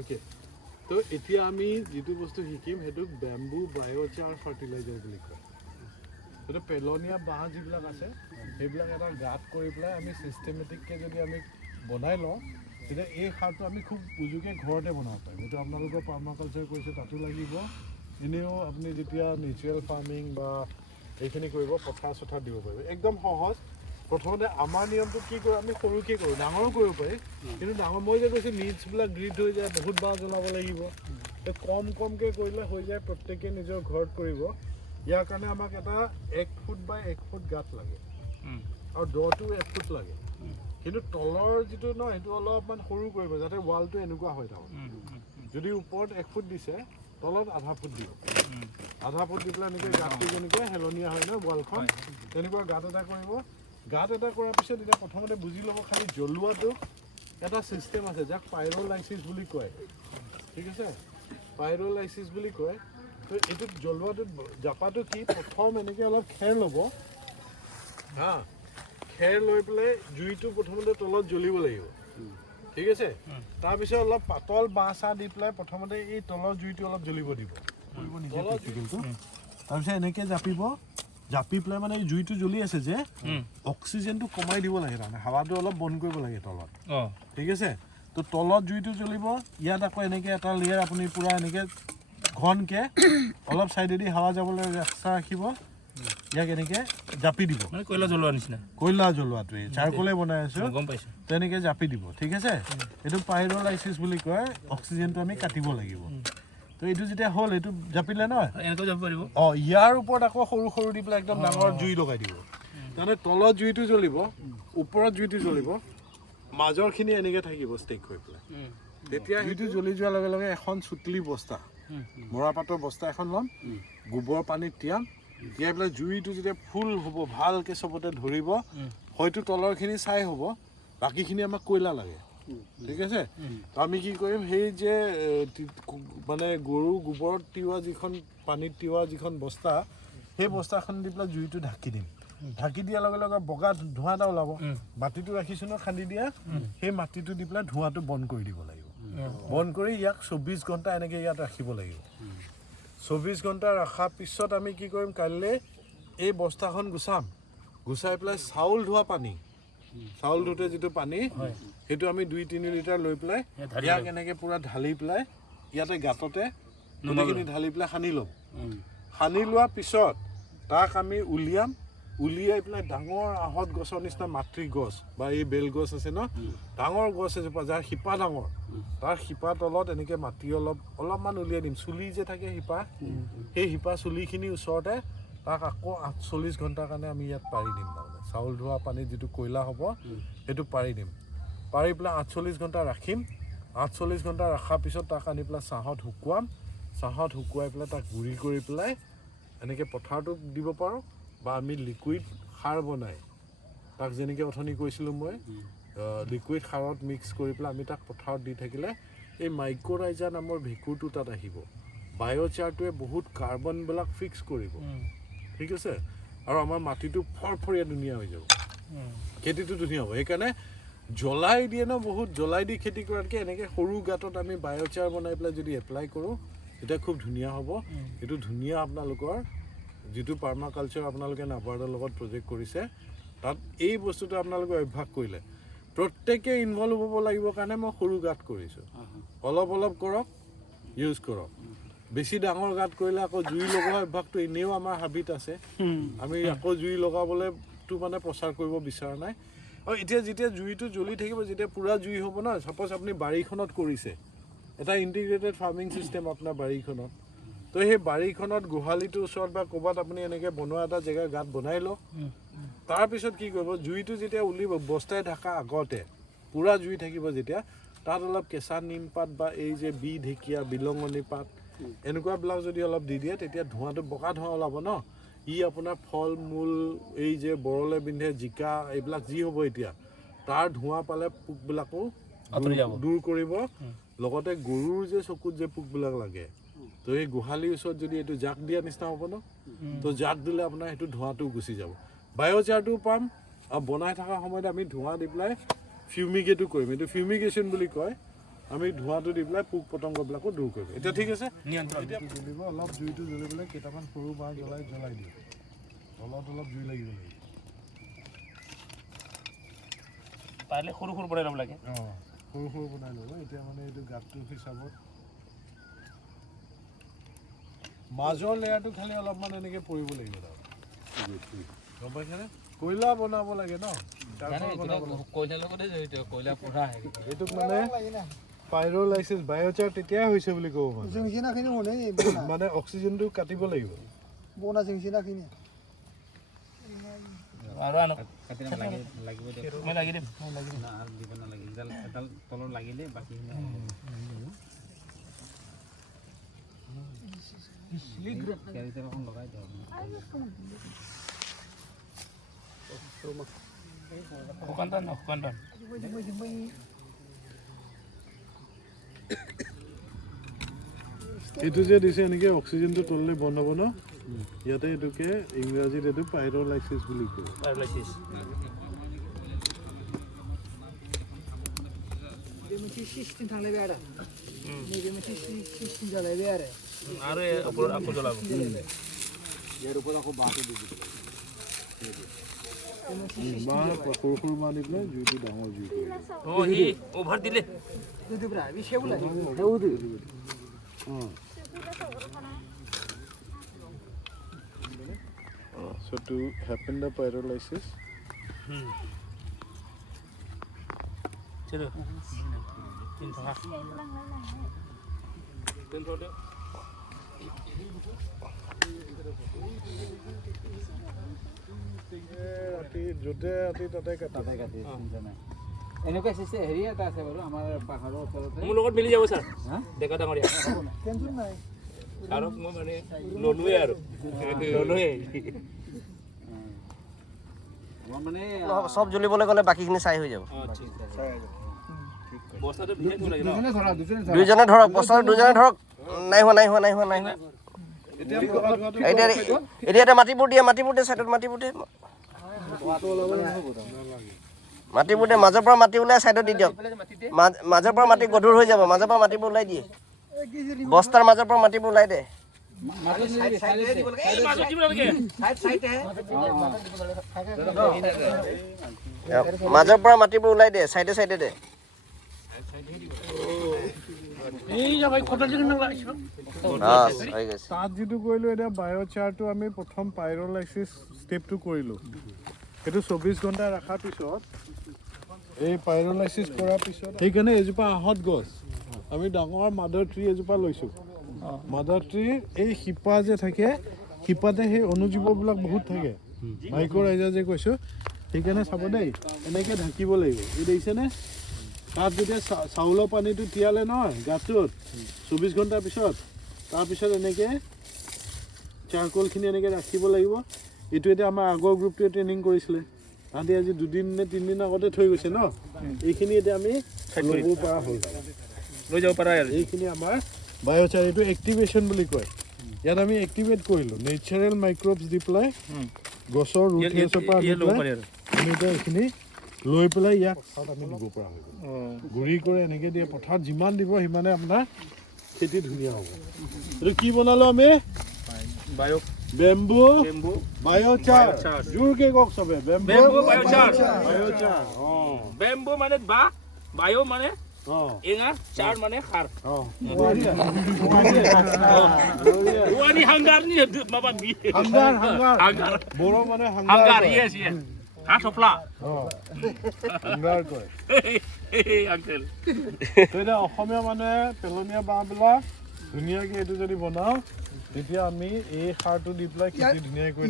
okay তো এতিয়া আমি যিটো বস্তু শিকিম সেইটো বেম্বু বায়োচাৰ ফাৰ্টিলাইজাৰ বুলি কয় সেইটো পেলনীয়া বাঁহ যিবিলাক আছে সেইবিলাক এটা গাঁত কৰি পেলাই আমি চিষ্টেমেটিককৈ যদি আমি বনাই লওঁ তেতিয়া এই সাৰটো আমি খুব উজুকৈ ঘৰতে বনাব পাৰিম এইটো আপোনালোকৰ পাৰ্মাকালচাৰ কৰিছে তাতো লাগিব এনেও আপুনি যেতিয়া নেচাৰেল ফাৰ্মিং বা এইখিনি কৰিব পথাৰ চথাৰ দিব পাৰিব একদম সহজ প্ৰথমতে আমাৰ নিয়মটো কি কৰোঁ আমি সৰুকৈ কৰোঁ ডাঙৰো কৰিব পাৰি কিন্তু ডাঙৰ মই যে কৈছোঁ নিডছবিলাক গ্ৰীড হৈ যায় বহুত বাঁহ জ্বলাব লাগিব কমকৈ কৰিলে হৈ যায় প্ৰত্যেকে নিজৰ ঘৰত কৰিব ইয়াৰ কাৰণে আমাক এটা 1 ফুট বাই 1 ফুট গাঁত লাগে আৰু দটো 1 ফুট লাগে কিন্তু তলৰ যিটো ন সেইটো অলপমান সৰু কৰিব যাতে ৱালটো এনেকুৱা হৈ থাকে যদি ওপৰত 1 ফুট দিছে তলত আধা ফুট দিব আধা ফুট দি পেলাই এনেকৈ গাঁতটো যেনেকৈ হেলনীয়া হয় ন ৱালখন তেনেকুৱা গাঁত এটা কৰিব গাঁত এটা কৰাৰ পিছত এতিয়া প্ৰথমতে বুজি ল'ব খালি জ্বলোৱাটো এটা ছিষ্টেম আছে যাক পাইৰ'লাইচিছ বুলি কয় ঠিক আছে পাইৰ'লাইচিছ বুলি কয় তো এইটোত জ্বলোৱাটোত জাপাটো কি প্ৰথম এনেকৈ অলপ খেৰ ল'ব হা খেৰ লৈ পেলাই জুইটো প্ৰথমতে তলত জ্বলিব লাগিব ঠিক আছে তাৰপিছত অলপ পাতল বাঁহ চাহ দি পেলাই প্ৰথমতে এই তলৰ জুইটো অলপ জ্বলিব দিব তাৰপিছত এনেকৈ জাপি পেলাই মানে এই জুইটো জ্বলি আছে যে অক্সিজেনটো কমাই দিব লাগে তাৰমানে হাৱাটো অলপ বন্ধ কৰিব লাগে তলত ঠিক আছে তো তলত জুইটো জ্বলিব ইয়াত আকৌ এনেকৈ এটা লেয়াৰ আপুনি পূৰা এনেকৈ ঘনকৈ অলপ ছাইডেদি হাৱা যাবলৈ ৰাস্তা ৰাখিব ইয়াক এনেকৈ জাপি দিব মানে কয়লা জ্বলোৱা নিচিনা কয়লা জ্বলোৱাটোৱে চাৰকলে বনাই আছোঁ গম পাইছোঁ তেনেকৈ জাপি দিব ঠিক আছে এইটো পাইৰ'লাইচিছ বুলি কয় অক্সিজেনটো আমি কাটিব লাগিব তো এইটো যেতিয়া হ'ল এইটো জাপিলে নহয় এনেকৈ যাব পাৰিব ইয়াৰ ওপৰত আকৌ সৰু সৰু দি পেলাই একদম ডাঙৰ জুই লগাই দিব তাৰমানে তলত জুইটো জ্বলিব ওপৰত জুইটো জ্বলিব মাজৰখিনি এনেকৈ থাকিব ষ্টেক হৈ পেলাই তেতিয়া জুইটো জ্বলি যোৱাৰ লগে লগে এখন চুতলি বস্তা মৰাপাতৰ বস্তা এখন ল'ম গোবৰ পানীত তিয়াই পেলাই জুইটো যেতিয়া ফুল হ'ব ভালকৈ চবতে ধৰিব হয়তো তলৰখিনি ছাই হ'ব বাকীখিনি আমাক কয়লা লাগে ঠিক আছে তো আমি কি কৰিম সেই যে মানে গৰু গোবৰত তিওৱা যিখন পানীত তিওৱা যিখন বস্তা সেই বস্তাখন দি পেলাই জুইটো ঢাকি দিম ঢাকি দিয়াৰ লগে লগে বগা ধোঁৱা এটা ওলাব মাটিটো ৰাখিছোঁ ন খান্দি দিয়া সেই মাটিটো দি পেলাই ধোঁৱাটো বন্ধ কৰি দিব লাগিব বন্ধ কৰি ইয়াক 24 ঘণ্টা এনেকৈ ইয়াত ৰাখিব লাগিব 24 ঘণ্টা ৰখাৰ পিছত আমি কি কৰিম কাইলৈ এই বস্তাখন গুচাই পেলাই চাউল ধোৱা পানী চাউল ধুতে যিটো পানী সেইটো আমি 2-3 লিটাৰ লৈ পেলাই ইয়াক এনেকৈ পূৰা ঢালি পেলাই ইয়াতে গাঁততে গোটেইখিনি ঢালি পেলাই সানি ল'ম সানি লোৱাৰ পিছত তাক আমি উলিয়াই পেলাই ডাঙৰ আহঁত গছৰ নিচিনা মাতৃ গছ বা এই বেল গছ আছে ন ডাঙৰ গছ এজোপা যাৰ শিপা ডাঙৰ তাৰ শিপা তলত এনেকৈ মাটি অলপমান উলিয়াই দিম চুলি যে থাকে শিপা সেই শিপা চুলিখিনি ওচৰতে তাক আকৌ 48 ঘণ্টাৰ কাৰণে আমি ইয়াত পাৰি দিম তাৰমানে চাউল ধোৱা পানীত যিটো কয়লা হ'ব সেইটো পাৰি দিম পাৰি পেলাই 48 ঘণ্টা ৰাখিম 48 ঘণ্টা ৰখাৰ পিছত তাক আনি পেলাই চাহত শুকুৱাই পেলাই তাক গুড়ি কৰি পেলাই এনেকৈ পথাৰটো দিব পাৰোঁ বা আমি লিকুইড সাৰ বনাই তাক যেনেকৈ অথনি কৈছিলোঁ মই লিকুইড সাৰত মিক্স কৰি পেলাই আমি তাক পথাৰত দি থাকিলে এই মাইক্ৰ'ৰাইজা নামৰ ভেঁকুৰটো তাত আহিব বায়োচাৰটোৱে বহুত কাৰ্বনবিলাক ফিক্স কৰিব ঠিক আছে আৰু আমাৰ মাটিটো ফৰফৰীয়া ধুনীয়া হৈ যাব খেতিটো ধুনীয়া হ'ব সেইকাৰণে জ্বলাই দিয়ে ন বহুত জ্বলাই দি খেতি কৰাতকৈ এনেকৈ সৰু গাঁতত আমি বায়োচাৰ বনাই পেলাই যদি এপ্লাই কৰোঁ তেতিয়া খুব ধুনীয়া হ'ব এইটো ধুনীয়া আপোনালোকৰ যিটো পাৰ্মাকালচাৰ আপোনালোকে নাবাৰ্ডৰ লগত প্ৰজেক্ট কৰিছে তাত এই বস্তুটো আপোনালোকে অভ্যাস কৰিলে প্ৰত্যেকে ইনভলভ হ'ব লাগিব কাৰণে মই সৰু গাঁত কৰিছোঁ অলপ কৰক ইউজ কৰক বেছি ডাঙৰ গাঁত কৰিলে আকৌ জুই লগোৱা অভ্যাসটো এনেও আমাৰ হাবিত আছে আমি আকৌ জুই লগাবলৈতো মানে প্ৰচাৰ কৰিব বিচৰা নাই আৰু এতিয়া যেতিয়া জুইটো জ্বলি থাকিব যেতিয়া পূৰা জুই হ'ব ন ছাপ'জ আপুনি বাৰীখনত কৰিছে এটা ইণ্টিগ্ৰেটেড ফাৰ্মিং ছিষ্টেম আপোনাৰ বাৰীখনত তো সেই বাৰীখনত গোহালিটোৰ ওচৰত বা ক'ৰবাত আপুনি এনেকৈ বনোৱা এটা জেগা গাঁত বনাই লওক তাৰপিছত কি কৰিব জুইটো যেতিয়া উলিব বস্তাই ঢাকা আগতে পূৰা জুই থাকিব যেতিয়া তাত অলপ কেঁচা নিম পাত বা এই যে ঢেকীয়া বিলঙনি পাত এনেকুৱাবিলাক যদি অলপ দি দিয়ে তেতিয়া ধোঁৱাটো বগা ধোঁৱা ওলাব ন ই আপোনাৰ ফল মূল এই যে বৰলে বিন্ধে জিকা এইবিলাক যি হ'ব এতিয়া তাৰ ধোঁৱা পালে পোকবিলাকো দূৰ কৰিব লগতে গৰুৰ যে চকুত যে পোকবিলাক লাগে তো এই গোহালিৰ ওচৰত যদি এইটো জাক দিয়া নিচিনা হ'ব ন তো জাক দিলে আপোনাৰ সেইটো ধোঁৱাটো গুচি যাব বায়োচাৰটো পাম আৰু বনাই থকা সময়ত আমি ধোঁৱা দি পেলাই ফিউমিগেটো কৰিম এইটো ফিউমিগেশ্যন বুলি কয় আমি ধোঁৱাটো দি পেলাই পোক পতংগবিলাকো দূৰ কৰিব এতিয়া ঠিক আছে নিয়ন্ত্ৰণ জ্বলিব অলপ জুইটো জ্বলি পেলাই কেইটামান সৰু বাঁহ জ্বলাই দিওঁ তলত অলপ জুই লাগিব পাৰিলে সৰু সৰু বনাই ল'ব লাগে সৰু সৰু বনাই ল'ব এতিয়া মানে এইটো গাঁতটো হিচাপত মাজৰ লেয়াৰটো খালি অলপমান এনেকৈ পৰিব লাগিব গম পাইছেনে কয়লা বনাব লাগে ন এইটোক মানে পাইৰলাইচিছ বায়'চাৰ তেতিয়াই হৈছে বুলি ক'ব মানে অক্সিজেনটো কাটিব লাগিব এইটো যে দিছে এনেকৈ অক্সিজেনটো তললৈ বন্ধ হ'ব ন ইয়াতে এইটোকে ইংৰাজীত এইটো পাইৰলাইচিছ বুলি কয় সৰু সৰু বাঁহ দি পেলাই জুইটো ডাঙৰ জুই So to happen the pyrolysis এনেকুৱা চিছে হেৰি এটা আছে বাৰু আমাৰ পাহাৰৰ ওচৰতে মোৰ লগত মিলি যাব ছাৰ ডেকা ডাঙৰীয়া টেনচন নাই ছাৰক মই মানে ল'লোৱে আৰু মানে সব জ্বলিবলৈ গ'লে বাকীখিনি চাই হৈ যাব বস্তাটো বিশেষ লাগে ন দুইজনে ধৰক বছৰ দুজনে ধৰক নাই হোৱা এতিয়া মাটিবোৰ দিয়ে চাইডত মাটিবোৰ দিয়ে মাজৰ পৰা মাটি ওলাই চাইডত দি দিয়ক মাজৰ পৰা মাটি গধুৰ হৈ যাব মাজৰ পৰা মাটিবোৰ ওলাই দিয়ে বস্তাৰ মাজৰ পৰা মাটিবোৰ ওলাই দে মাজৰ পৰা মাটিবোৰ ওলাই দে চাইডে দে তাত যিটো কৰিলোঁ এতিয়া বায়'চাৰটো আমি প্ৰথম পাইৰলাইচিছ ষ্টেপটো কৰিলোঁ সেইটো 24 ঘণ্টা ৰখাৰ পিছত এই পাইৰলাইচিছ কৰাৰ পিছত সেইকাৰণে এজোপা আহঁত গছ আমি ডাঙৰ মাদাৰ ট্ৰী এজোপা লৈছোঁ মাদাৰ ট্ৰীৰ এই শিপা যে থাকে শিপাতে সেই অনুজীৱবিলাক বহুত থাকে মাইক্ৰ'ৰাইজা যে কৈছোঁ সেইকাৰণে চাব দেই এনেকৈ ঢাকিব লাগিব এই দেখিছেনে তাত যেতিয়া চাউলৰ পানীটো তিয়ালে নহয় গাঁতটোত 24 ঘণ্টাৰ পিছত তাৰপিছত এনেকৈ চাৰকলখিনি এনেকৈ ৰাখিব লাগিব এইটো এতিয়া আমাৰ আগৰ গ্ৰুপটোৱে ট্ৰেইনিং কৰিছিলে তাহাঁতি আজি 2 নে 3 দিন আগতে থৈ গৈছে ন এইখিনি এতিয়া আমি ল'ব পৰা হ'ল লৈ যাব পাৰা আৰু এইখিনি আমাৰ বায়'চাৰ এইটো এক্টিভেশ্যন বুলি কয় ইয়াত আমি এক্টিভেট কৰিলোঁ নেচাৰেল মাইক্ৰ'বছ দি পেলাই গছৰ ৰুট হেচৰ পৰা আমি এতিয়া এইখিনি লৈ পেলাই ইয়াক পথাৰত আমি দিব পৰা হৈ গ'ল গুড়ি কৰি এনেকৈ দিয়ে পথাৰত যিমান দিব সিমানে আপোনাৰ খেতি ধুনীয়া হ'ব এইটো কি বনালোঁ আমি বেম্বু বায়'চাৰ জোৰকৈ কওক চবে বেম্বু বায়'চাৰ বেম্বু মানে বাঁহ বায়ো মানে এঙা চাৰ মানে খাৰ ওৱানি হাংগাৰ নি মাবা বি হাংগাৰ বড়ো মানে হাংগাৰ ইয়েস হাঁসফলা হাংগাৰ কয় আঙ্কেল এতিয়া অসমীয়া মানুহে পেলনীয়া বাঁহবিলাক ধুনীয়াকৈ এইটো যদি বনাওঁ তেতিয়া আমি এই সাৰটো দি পেলাই খেতি ধুনীয়াকৈ